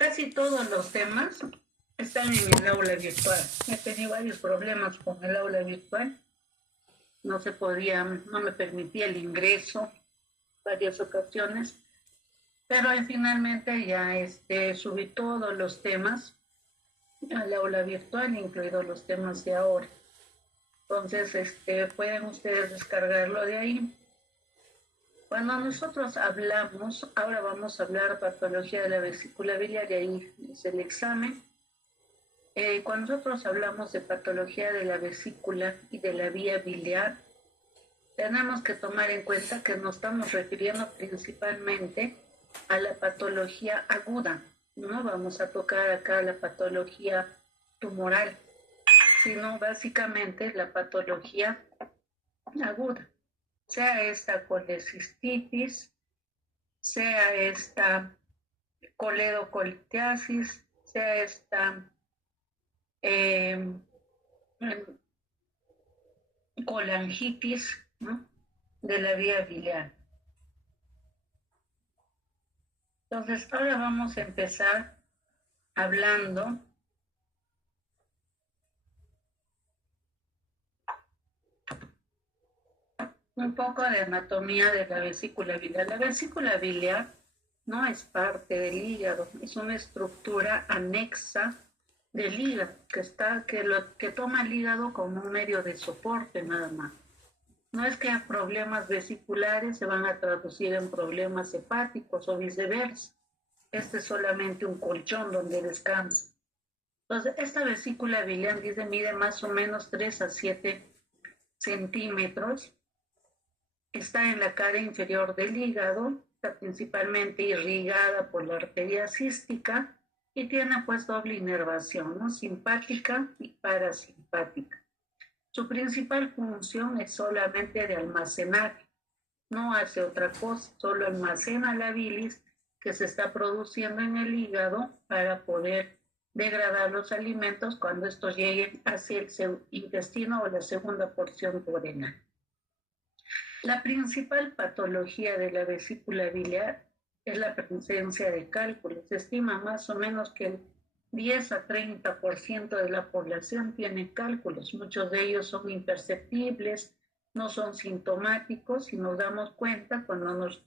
Casi todos los temas están en el aula virtual. He tenido varios problemas con el aula virtual. No me permitía el ingreso varias ocasiones, pero finalmente ya subí todos los temas al aula virtual, incluidos los temas de ahora. Entonces, pueden ustedes descargarlo de ahí. Cuando nosotros hablamos, ahora vamos a hablar patología de la vesícula biliar, y ahí es el examen. Cuando nosotros hablamos de patología de la vesícula y de la vía biliar, tenemos que tomar en cuenta que nos estamos refiriendo principalmente a la patología aguda. No vamos a tocar acá la patología tumoral, sino básicamente la patología aguda, sea esta colecistitis, sea esta coledocolitiasis, sea esta colangitis, ¿no?, de la vía biliar. Entonces, ahora vamos a empezar hablando un poco de anatomía de la vesícula biliar. La vesícula biliar no es parte del hígado, es una estructura anexa del hígado, que toma el hígado como un medio de soporte nada más. No es que problemas vesiculares se van a traducir en problemas hepáticos o viceversa. Este es solamente un colchón donde descansa. Entonces, esta vesícula biliar mide más o menos 3 a 7 centímetros. Está en la cara inferior del hígado, está principalmente irrigada por la arteria cística y tiene pues doble inervación, ¿no?, simpática y parasimpática. Su principal función es solamente de almacenar, no hace otra cosa, solo almacena la bilis que se está produciendo en el hígado para poder degradar los alimentos cuando estos lleguen hacia el intestino o la segunda porción duodenal. La principal patología de la vesícula biliar es la presencia de cálculos. Se estima más o menos que el 10 a 30% de la población tiene cálculos. Muchos de ellos son imperceptibles, no son sintomáticos, y nos damos cuenta cuando nos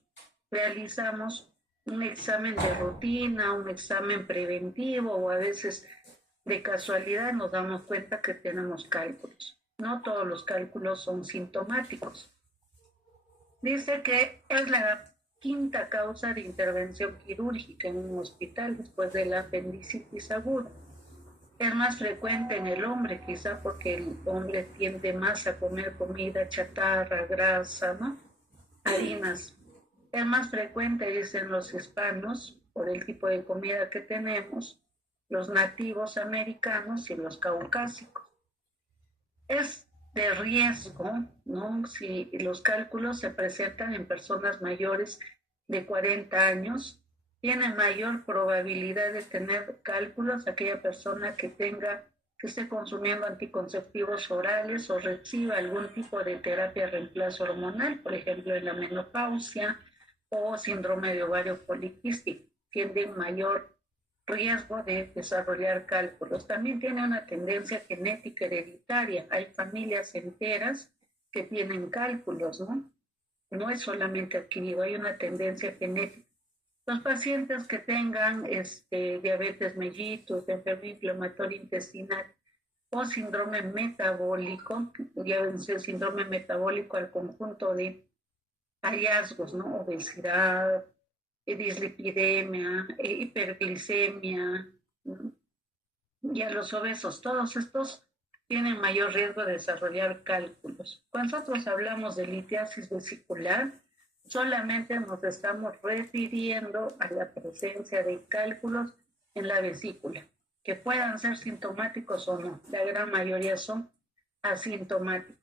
realizamos un examen de rutina, un examen preventivo, o a veces de casualidad nos damos cuenta que tenemos cálculos. No todos los cálculos son sintomáticos. Dice que es la quinta causa de intervención quirúrgica en un hospital después de la apendicitis aguda. Es más frecuente en el hombre, quizá porque el hombre tiende más a comer comida chatarra, grasa, ¿no?, harinas. Es más frecuente, dicen los hispanos, por el tipo de comida que tenemos, los nativos americanos y los caucásicos. Es de riesgo, ¿no?, si los cálculos se presentan en personas mayores de 40 años, tiene mayor probabilidad de tener cálculos aquella persona que esté consumiendo anticonceptivos orales o reciba algún tipo de terapia de reemplazo hormonal, por ejemplo en la menopausia o síndrome de ovario poliquístico, tienen mayor riesgo de desarrollar cálculos. También tiene una tendencia genética hereditaria. Hay familias enteras que tienen cálculos, ¿no? No es solamente adquirido, hay una tendencia genética. Los pacientes que tengan diabetes mellitus, enfermedad inflamatoria intestinal o síndrome metabólico, ya venció el síndrome metabólico al conjunto de hallazgos, ¿no?, obesidad, dislipidemia, hiperglicemia, ¿no?, y a los obesos, todos estos tienen mayor riesgo de desarrollar cálculos. Cuando nosotros hablamos de litiasis vesicular, solamente nos estamos refiriendo a la presencia de cálculos en la vesícula, que puedan ser sintomáticos o no. La gran mayoría son asintomáticos.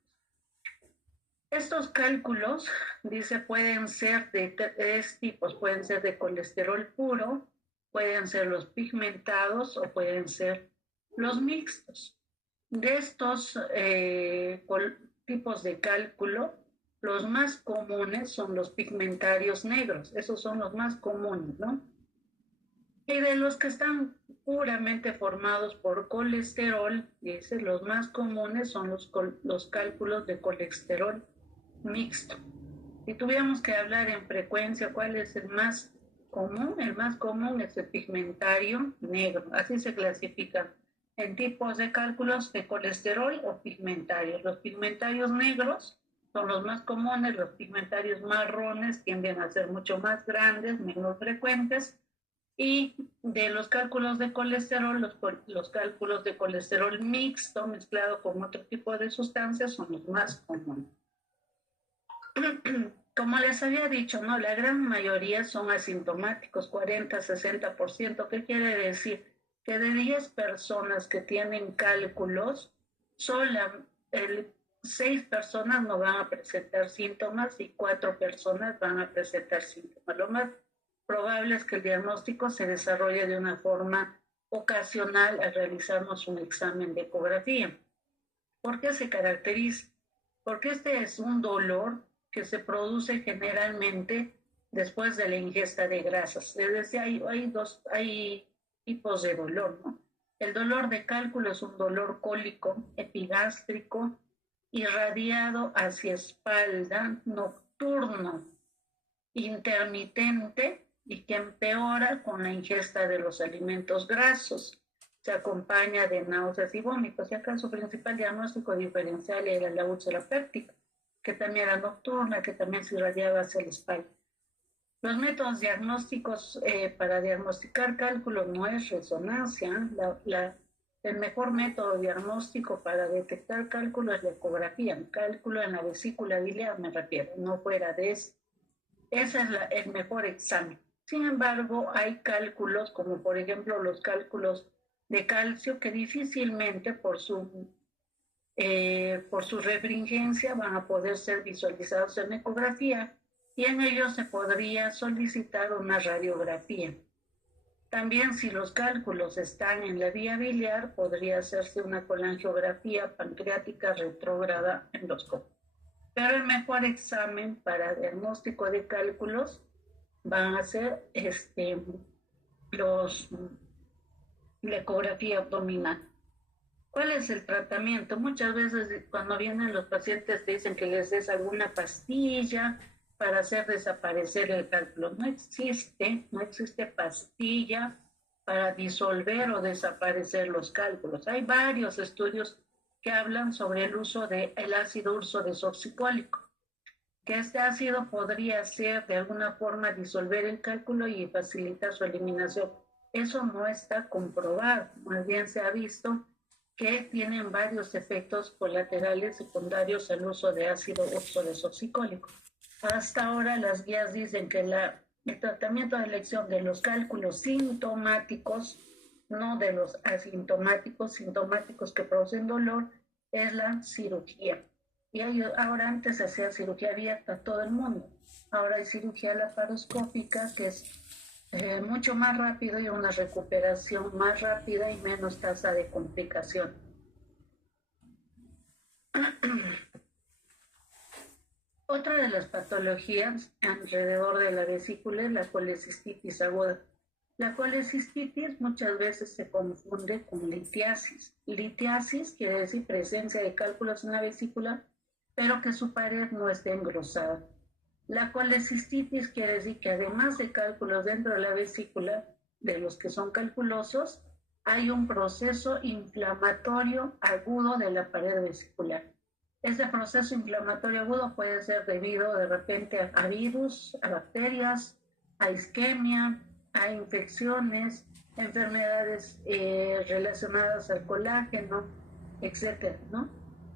Estos cálculos, dice, pueden ser de tres tipos. Pueden ser de colesterol puro, pueden ser los pigmentados o pueden ser los mixtos. De estos tipos de cálculo, los más comunes son los pigmentarios negros. Esos son los más comunes, ¿no? Y de los que están puramente formados por colesterol, dice, los más comunes son los cálculos de colesterol mixto. Si tuviéramos que hablar en frecuencia, ¿cuál es el más común? El más común es el pigmentario negro, así se clasifica en tipos de cálculos de colesterol o pigmentarios. Los pigmentarios negros son los más comunes, los pigmentarios marrones tienden a ser mucho más grandes, menos frecuentes, y de los cálculos de colesterol, los cálculos de colesterol mixto mezclado con otro tipo de sustancias son los más comunes. Como les había dicho, ¿no? La gran mayoría son asintomáticos, 40-60%. ¿Qué quiere decir? Que de 10 personas que tienen cálculos, solo 6 personas no van a presentar síntomas y 4 personas van a presentar síntomas. Lo más probable es que el diagnóstico se desarrolle de una forma ocasional al realizarnos un examen de ecografía. ¿Por qué se caracteriza? Porque este es un dolor que se produce generalmente después de la ingesta de grasas. Es decir, hay tipos de dolor, ¿no? El dolor de cálculo es un dolor cólico, epigástrico, irradiado hacia espalda, nocturno, intermitente y que empeora con la ingesta de los alimentos grasos. Se acompaña de náuseas y vómitos. Y acá su principal diagnóstico diferencial era la úlcera péptica, que también era nocturna, que también se irradiaba hacia la espalda. Los métodos diagnósticos para diagnosticar cálculos no es resonancia. El mejor método diagnóstico para detectar cálculo es la ecografía. Cálculo en la vesícula biliar me refiero, no fuera de eso. Ese es el mejor examen. Sin embargo, hay cálculos, como por ejemplo los cálculos de calcio, que difícilmente por su refringencia van a poder ser visualizados en ecografía y en ellos se podría solicitar una radiografía. También si los cálculos están en la vía biliar, podría hacerse una colangiografía pancreática retrógrada endoscópica. Pero el mejor examen para diagnóstico de cálculos van a ser la ecografía abdominal. ¿Cuál es el tratamiento? Muchas veces cuando vienen los pacientes te dicen que les des alguna pastilla para hacer desaparecer el cálculo. No existe pastilla para disolver o desaparecer los cálculos. Hay varios estudios que hablan sobre el uso del ácido urso desoxicólico, que este ácido podría ser de alguna forma disolver el cálculo y facilitar su eliminación. Eso no está comprobado, más bien se ha visto que tienen varios efectos colaterales secundarios al uso de ácido urso desoxicólico. Hasta ahora las guías dicen que el tratamiento de elección de los cálculos sintomáticos, no de los asintomáticos, sintomáticos que producen dolor, es la cirugía. Y ahora antes se hacía cirugía abierta a todo el mundo. Ahora hay cirugía laparoscópica que es mucho más rápido y una recuperación más rápida y menos tasa de complicación. Otra de las patologías alrededor de la vesícula es la colecistitis aguda. La colecistitis muchas veces se confunde con litiasis. Litiasis quiere decir presencia de cálculos en la vesícula, pero que su pared no esté engrosada. La colecistitis quiere decir que además de cálculos dentro de la vesícula, de los que son calculosos, hay un proceso inflamatorio agudo de la pared vesicular. Ese proceso inflamatorio agudo puede ser debido de repente a virus, a bacterias, a isquemia, a infecciones, enfermedades relacionadas al colágeno, etcétera, ¿no?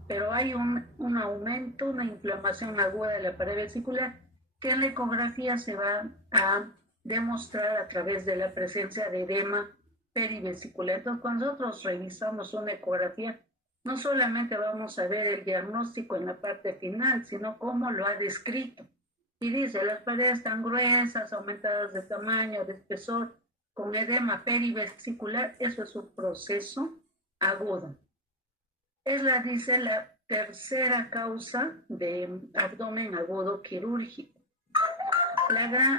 Pero hay un aumento, una inflamación aguda de la pared vesicular que en la ecografía se va a demostrar a través de la presencia de edema perivesicular. Entonces, cuando nosotros revisamos una ecografía, no solamente vamos a ver el diagnóstico en la parte final, sino cómo lo ha descrito. Y dice, las paredes están gruesas, aumentadas de tamaño, de espesor, con edema perivesicular, eso es un proceso agudo. Dice, la tercera causa de abdomen agudo quirúrgico.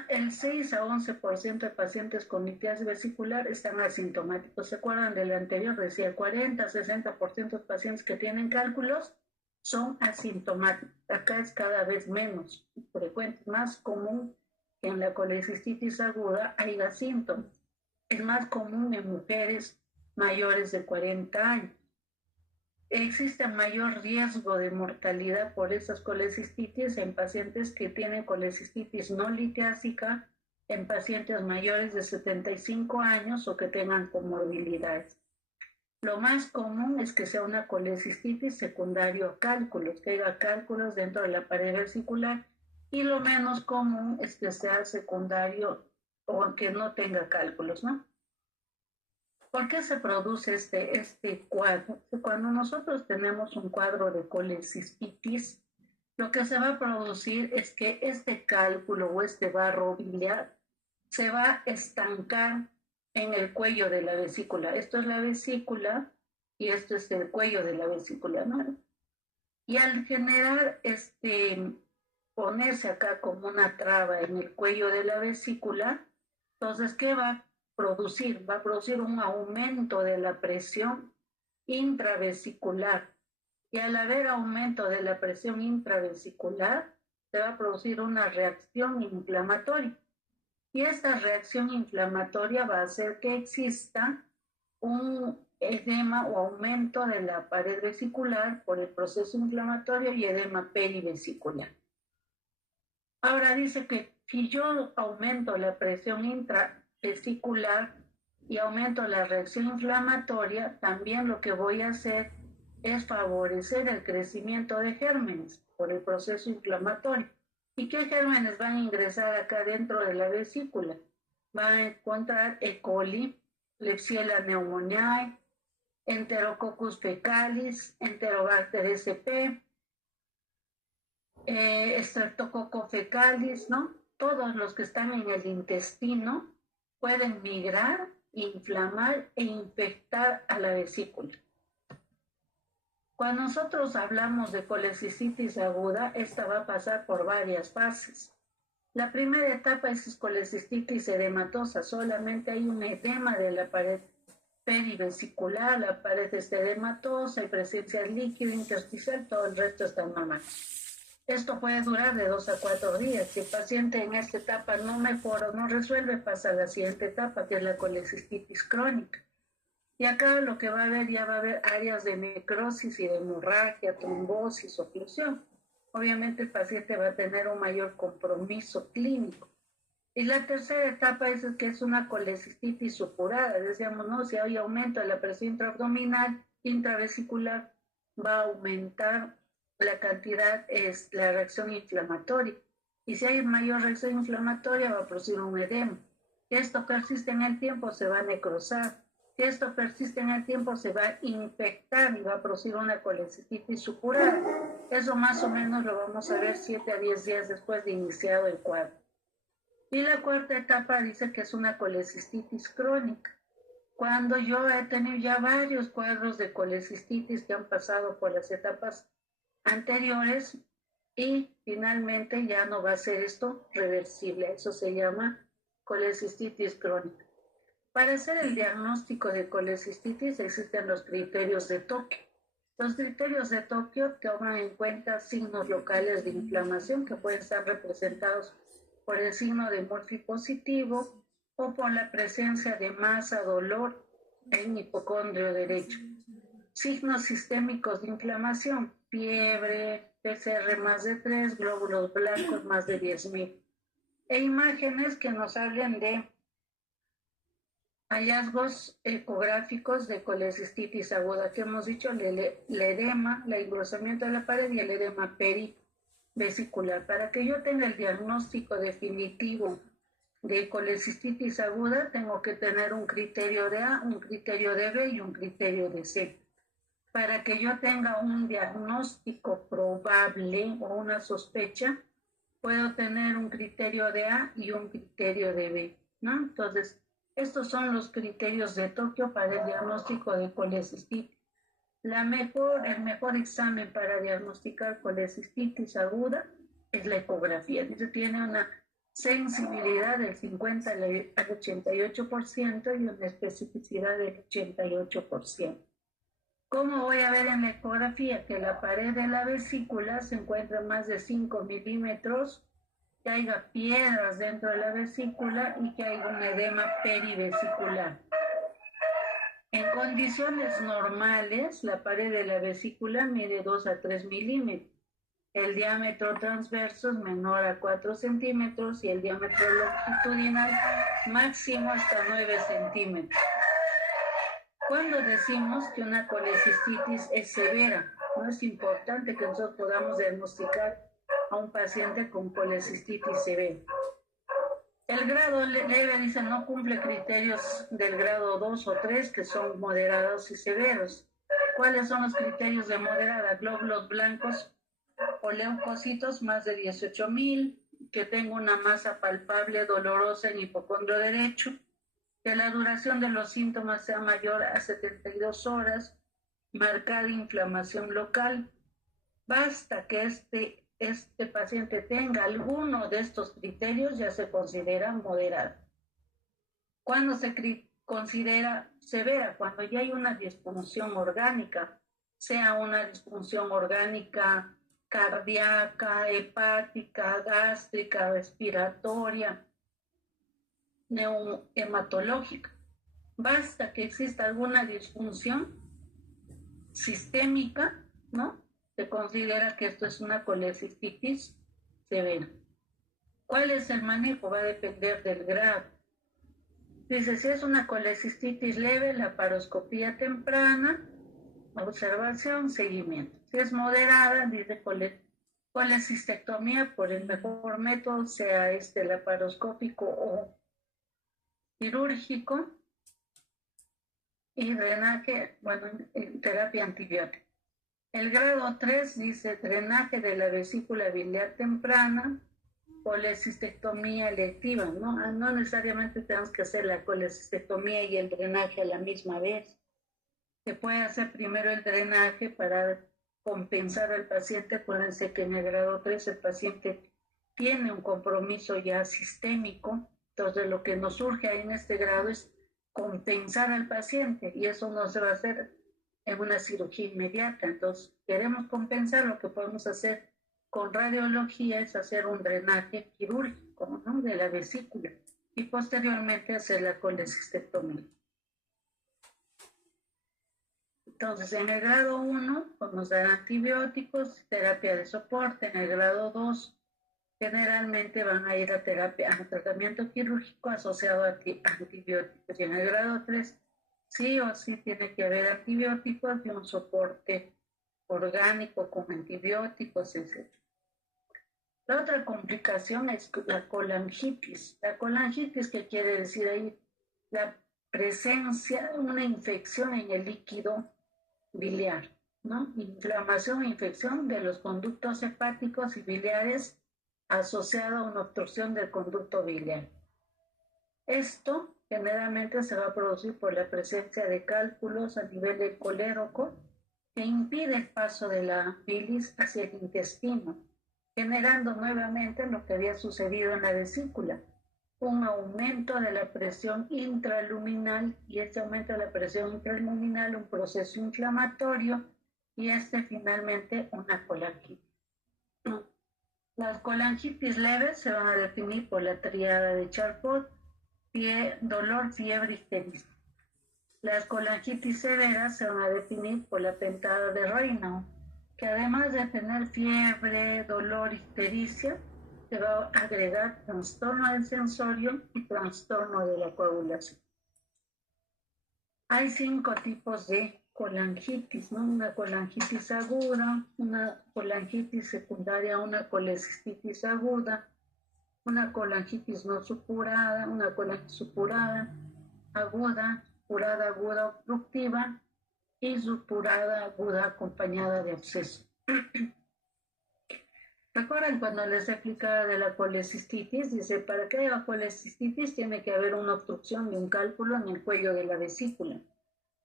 El 6 a 11% de pacientes con litiasis vesicular están asintomáticos. ¿Se acuerdan del anterior? Decía 40-60% de pacientes que tienen cálculos son asintomáticos. Acá es cada vez menos frecuente, más común que en la colecistitis aguda haya síntomas. Es más común en mujeres mayores de 40 años. Existe mayor riesgo de mortalidad por esas colecistitis en pacientes que tienen colecistitis no litiásica, en pacientes mayores de 75 años o que tengan comorbilidades. Lo más común es que sea una colecistitis secundario a cálculos, que haya cálculos dentro de la pared vesicular, y lo menos común es que sea secundario o que no tenga cálculos, ¿no? ¿Por qué se produce este cuadro? Cuando nosotros tenemos un cuadro de colecistitis, lo que se va a producir es que este cálculo o este barro biliar se va a estancar en el cuello de la vesícula. Esto es la vesícula y esto es el cuello de la vesícula, ¿no? Y al generar ponerse acá como una traba en el cuello de la vesícula, entonces, ¿qué va a producir? Va a producir un aumento de la presión intravesicular. Y al haber aumento de la presión intravesicular, se va a producir una reacción inflamatoria. Y esta reacción inflamatoria va a hacer que exista un edema o aumento de la pared vesicular por el proceso inflamatorio y edema perivesicular. Ahora dice que si yo aumento la presión intravesicular y aumento la reacción inflamatoria, también lo que voy a hacer es favorecer el crecimiento de gérmenes por el proceso inflamatorio. ¿Y qué gérmenes van a ingresar acá dentro de la vesícula? Van a encontrar E. coli, Klebsiella pneumoniae, Enterococcus fecalis, Enterobacter sp, Streptococcus fecalis, ¿no? Todos los que están en el intestino pueden migrar, inflamar e infectar a la vesícula. Cuando nosotros hablamos de colecistitis aguda, esta va a pasar por varias fases. La primera etapa es colecistitis edematosa, solamente hay un edema de la pared perivesicular, la pared está edematosa, hay presencia de líquido intersticial, todo el resto está normal. Esto puede durar de 2 a 4 días. Si el paciente en esta etapa no mejora o no resuelve, pasa a la siguiente etapa, que es la colecistitis crónica. Y acá lo que va a haber, ya va a haber áreas de necrosis y de hemorragia, trombosis, oclusión. Obviamente el paciente va a tener un mayor compromiso clínico. Y la tercera etapa es que es una colecistitis supurada. Decíamos, no, si hay aumento de la presión intraabdominal, intravesicular, va a aumentar la cantidad, es la reacción inflamatoria. Y si hay mayor reacción inflamatoria, va a producir un edema. Si esto persiste en el tiempo, se va a necrosar. Si esto persiste en el tiempo, se va a infectar y va a producir una colecistitis supurada. Eso más o menos lo vamos a ver 7 a 10 días después de iniciado el cuadro. Y la cuarta etapa dice que es una colecistitis crónica. Cuando yo he tenido ya varios cuadros de colecistitis que han pasado por las etapas anteriores y finalmente ya no va a ser esto reversible. Eso se llama colecistitis crónica. Para hacer el diagnóstico de colecistitis existen los criterios de Tokio. Los criterios de Tokio toman en cuenta signos locales de inflamación que pueden estar representados por el signo de Murphy positivo o por la presencia de masa, dolor en hipocondrio derecho. Signos sistémicos de inflamación, fiebre, PCR más de 3, glóbulos blancos más de 10.000. E imágenes que nos hablen de hallazgos ecográficos de colecistitis aguda, que hemos dicho, el edema, el engrosamiento de la pared y el edema perivesicular. Para que yo tenga el diagnóstico definitivo de colecistitis aguda, tengo que tener un criterio de A, un criterio de B y un criterio de C. Para que yo tenga un diagnóstico probable o una sospecha, puedo tener un criterio de A y un criterio de B, ¿no? Entonces, estos son los criterios de Tokio para el diagnóstico de colecistitis. El mejor examen para diagnosticar colecistitis aguda es la ecografía. Dice, tiene una sensibilidad del 50 al 88% y una especificidad del 88%. ¿Cómo voy a ver en la ecografía que la pared de la vesícula se encuentra más de 5 milímetros, que haya piedras dentro de la vesícula y que haya un edema perivesicular? En condiciones normales, la pared de la vesícula mide 2 a 3 milímetros. El diámetro transverso es menor a 4 centímetros y el diámetro longitudinal máximo hasta 9 centímetros. Cuando decimos que una colecistitis es severa, no es importante que nosotros podamos diagnosticar a un paciente con colecistitis severa. El grado leve, dice, no cumple criterios del grado 2 o 3, que son moderados y severos. ¿Cuáles son los criterios de moderada? Glóbulos blancos o leucocitos más de 18.000, que tenga una masa palpable dolorosa en hipocondrio derecho, que la duración de los síntomas sea mayor a 72 horas, marcada inflamación local. Basta que este paciente tenga alguno de estos criterios, ya se considera moderado. ¿Cuándo se considera severa? Cuando ya hay una disfunción orgánica, sea una disfunción orgánica cardíaca, hepática, gástrica, respiratoria, neuhematológica. Basta que exista alguna disfunción sistémica, ¿no? Se considera que esto es una colecistitis severa. ¿Cuál es el manejo? Va a depender del grado. Dice, si es una colecistitis leve, la paroscopía temprana, observación, seguimiento. Si es moderada, dice colecistectomía por el mejor método, sea laparoscópico o quirúrgico, y drenaje, bueno, terapia antibiótica. El grado 3 dice drenaje de la vesícula biliar temprana, colecistectomía electiva, ¿no? No necesariamente tenemos que hacer la colecistectomía y el drenaje a la misma vez. Se puede hacer primero el drenaje para compensar al paciente. Acuérdense que en el grado 3 el paciente tiene un compromiso ya sistémico, entonces lo que nos surge ahí en este grado es compensar al paciente y eso no se va a hacer en una cirugía inmediata. Entonces queremos compensar, lo que podemos hacer con radiología es hacer un drenaje quirúrgico, ¿no?, de la vesícula y posteriormente hacer la colecistectomía. Entonces, en el grado 1, pues nos dan antibióticos, terapia de soporte. En el grado 2, generalmente van a ir a tratamiento quirúrgico asociado a antibióticos. Y en el grado 3, sí o sí tiene que haber antibióticos y un soporte orgánico con antibióticos, etc. La otra complicación es la colangitis. La colangitis, ¿qué quiere decir ahí? La presencia de una infección en el líquido biliar, ¿no? Inflamación e infección de los conductos hepáticos y biliares asociado a una obstrucción del conducto biliar. Esto generalmente se va a producir por la presencia de cálculos a nivel del colédoco que impide el paso de la bilis hacia el intestino, generando nuevamente lo que había sucedido en la vesícula, un aumento de la presión intraluminal, y este aumento de la presión intraluminal, un proceso inflamatorio, y finalmente una colangitis. Las colangitis leves se van a definir por la tríada de Charcot: dolor, fiebre, ictericia. Las colangitis severas se van a definir por la pentada de Raynaud, que además de tener fiebre, dolor, ictericia, se va a agregar trastorno del sensorio y trastorno de la coagulación. Hay 5 tipos de colangitis, ¿no? Una colangitis aguda, una colangitis secundaria a una colecistitis aguda, una colangitis no supurada, una colangitis supurada, aguda, supurada aguda obstructiva y supurada aguda acompañada de absceso. ¿Recuerdan cuando les explicaba de la colecistitis? Dice, para que haya colecistitis tiene que haber una obstrucción y un cálculo en el cuello de la vesícula.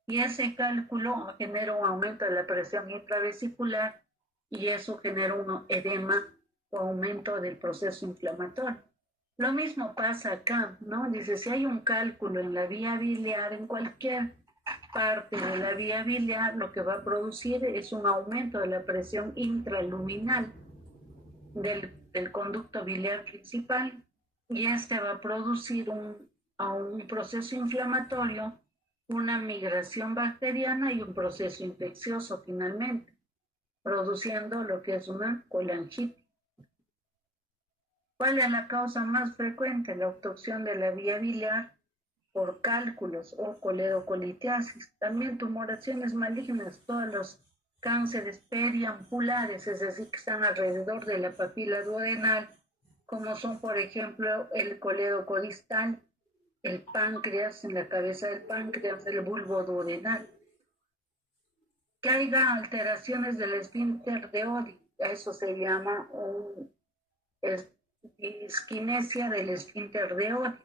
Y ese cálculo genera un aumento de la presión intravesicular y eso genera un edema o aumento del proceso inflamatorio. Lo mismo pasa acá, ¿no? Dice, si hay un cálculo en la vía biliar, en cualquier parte de la vía biliar, lo que va a producir es un aumento de la presión intraluminal del conducto biliar principal y este va a producir a un proceso inflamatorio, una migración bacteriana y un proceso infeccioso finalmente, produciendo lo que es una colangitis. ¿Cuál es la causa más frecuente? La obstrucción de la vía biliar por cálculos o coledocolitiasis. También tumoraciones malignas, todos los cánceres periampulares, es decir, que están alrededor de la papila duodenal, como son, por ejemplo, el coledocodistal, el páncreas, en la cabeza del páncreas, el bulbo duodenal. Que haya alteraciones del esfínter de Oddi, a eso se llama disquinesia del esfínter de Oddi.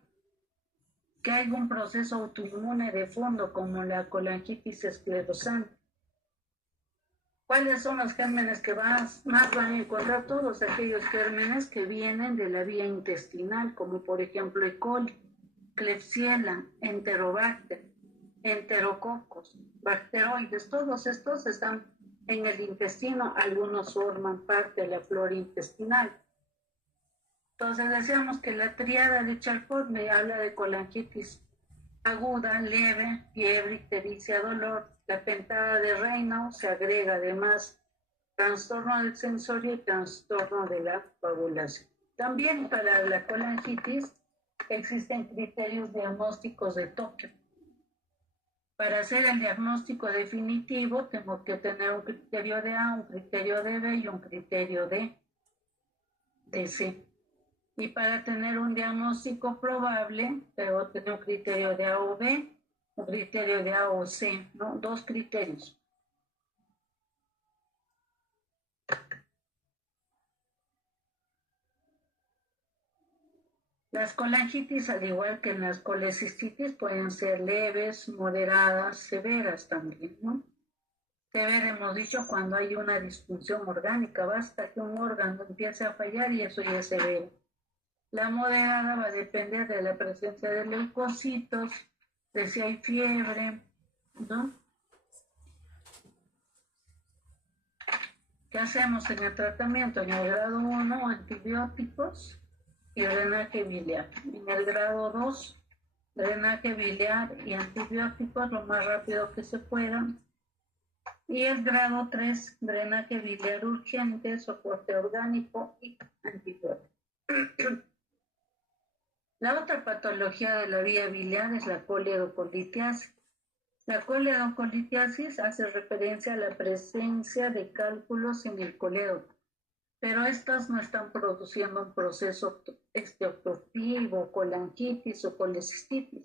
Que hay un proceso autoinmune de fondo como la colangitis esclerosante. ¿Cuáles son los gérmenes que más van a encontrar? Todos aquellos gérmenes que vienen de la vía intestinal, como por ejemplo E. coli, Klebsiella, Enterobacter, Enterococos, bacteroides, todos estos están en el intestino, algunos forman parte de la flora intestinal. Entonces decíamos que la triada de Charcot me habla de colangitis aguda, leve, fiebre, ictericia, dolor. La pentada de Raynaud se agrega además trastorno del sensorio y trastorno de la coagulación. También para la colangitis existen criterios diagnósticos de Tokio. Para hacer el diagnóstico definitivo tengo que tener un criterio de A, un criterio de B y un criterio de C. Y para tener un diagnóstico probable, debo tener un criterio de A o B, un criterio de A o C, ¿no? Dos criterios. Las colangitis, al igual que las colecistitis, pueden ser leves, moderadas, severas también, ¿no? Severa hemos dicho cuando hay una disfunción orgánica, basta que un órgano empiece a fallar y eso ya es severo. La moderada va a depender de la presencia de leucocitos, de si hay fiebre, ¿no? ¿Qué hacemos en el tratamiento? En el grado 1, antibióticos y drenaje biliar. En el grado 2, drenaje biliar y antibióticos lo más rápido que se pueda. Y el grado 3, drenaje biliar urgente, soporte orgánico y antibióticos. La otra patología de la vía biliar es la coledocolitiasis. La coledocolitiasis hace referencia a la presencia de cálculos en el colédoco, pero estas no están produciendo un proceso obstructivo, colangitis o colecistitis.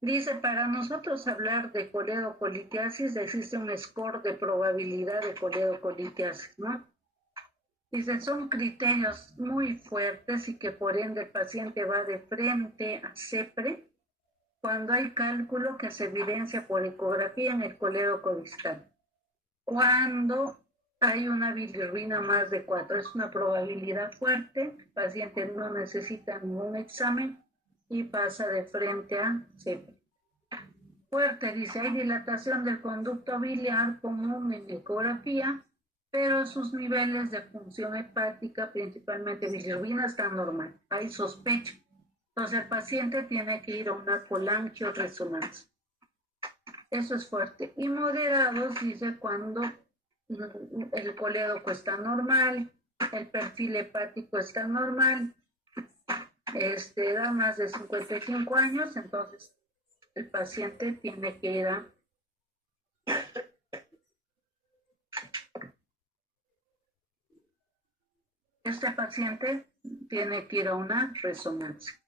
Dice, para nosotros hablar de coledocolitiasis existe un score de probabilidad de coledocolitiasis, ¿no? Dice, son criterios muy fuertes y que por ende el paciente va de frente a CEPRE cuando hay cálculo que se evidencia por ecografía en el coledocodistal. Cuando hay una bilirrubina más de 4, es una probabilidad fuerte, el paciente no necesita ningún examen y pasa de frente a CEPRE. Fuerte, dice, hay dilatación del conducto biliar común en ecografía, pero sus niveles de función hepática, principalmente bilirrubina, están normal. Hay sospecha. Entonces el paciente tiene que ir a una colangioresonancia. Eso es fuerte. Y moderados, dice, cuando el colédoco está normal, el perfil hepático está normal, da más de 55 años, entonces el paciente tiene que ir a una resonancia.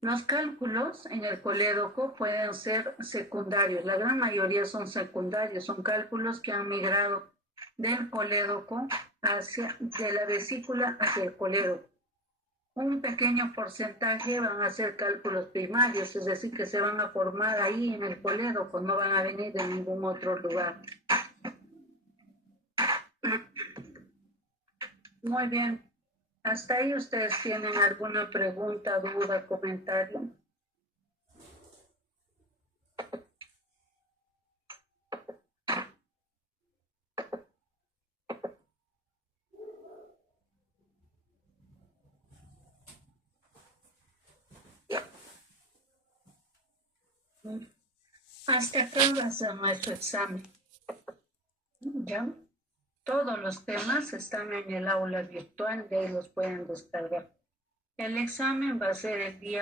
Los cálculos en el colédoco pueden ser secundarios, la gran mayoría son secundarios, son cálculos que han migrado del colédoco de la vesícula hacia el colédoco. Un pequeño porcentaje van a ser cálculos primarios, es decir, que se van a formar ahí en el colédoco, no van a venir de ningún otro lugar. Muy bien. ¿Hasta ahí ustedes tienen alguna pregunta, duda, comentario? Hasta acá va a ser nuestro examen. ¿Ya? Todos los temas están en el aula virtual, de ahí los pueden descargar. El examen va a ser el día